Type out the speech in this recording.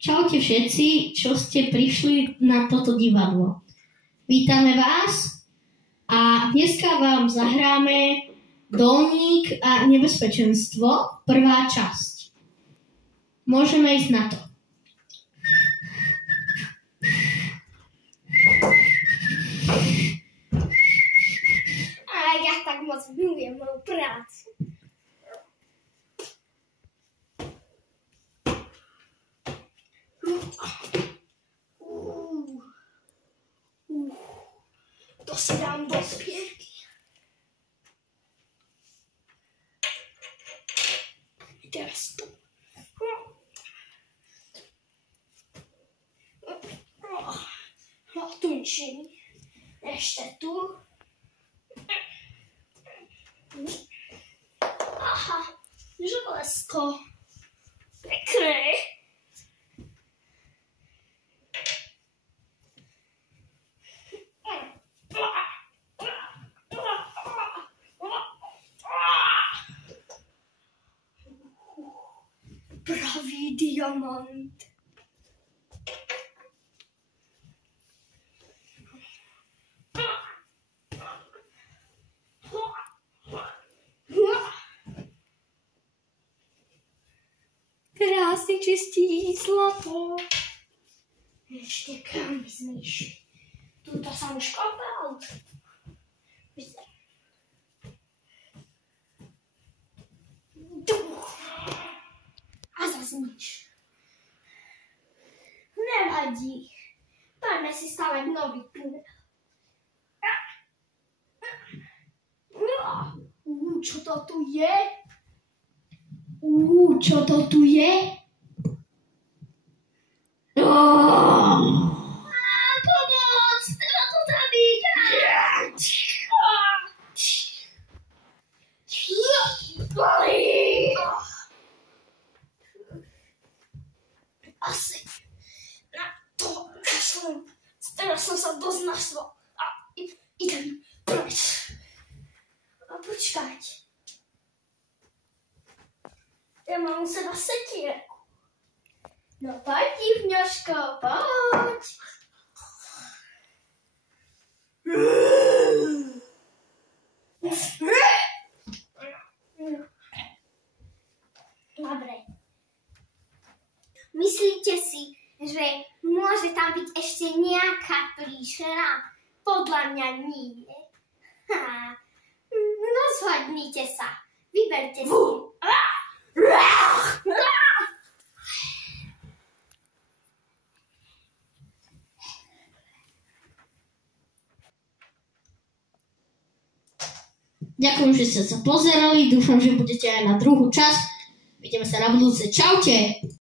Čaute všetci, čo ste prišli na toto divadlo. Vítame vás a dneska vám zahráme Dolník a nebezpečenstvo, prvá časť. Môžeme ísť na to. A ja tak moc milujem moju prácu. To si dám do spierky. Teraz tu. No tu nič není. Ešte tu. Aha, želesko. Pekné. Pravý diamant. Krásny čistý zlato. Ešte kam sme išli. Tuto som už kopal. A zase nič. Nevadí. Poďme si stavať nový tunel. Čo to tu je? Čo to tu je? Pomoc! Treba to zabiť! Asi na to kašlem. Teraz som sa dosť našla. A idem preč. A počkajte. Ja mám u seba sekierku. No poď, divňaško, poď. Dobre. Myslíte si, že môže tam byť ešte nejaká príšera? Podľa mňa nie. No zhodnite sa. Vyberte si. Ďakujem, že ste sa pozerali. Dúfam, že budete aj na druhú časť. Vidíme sa na budúce. Čaute!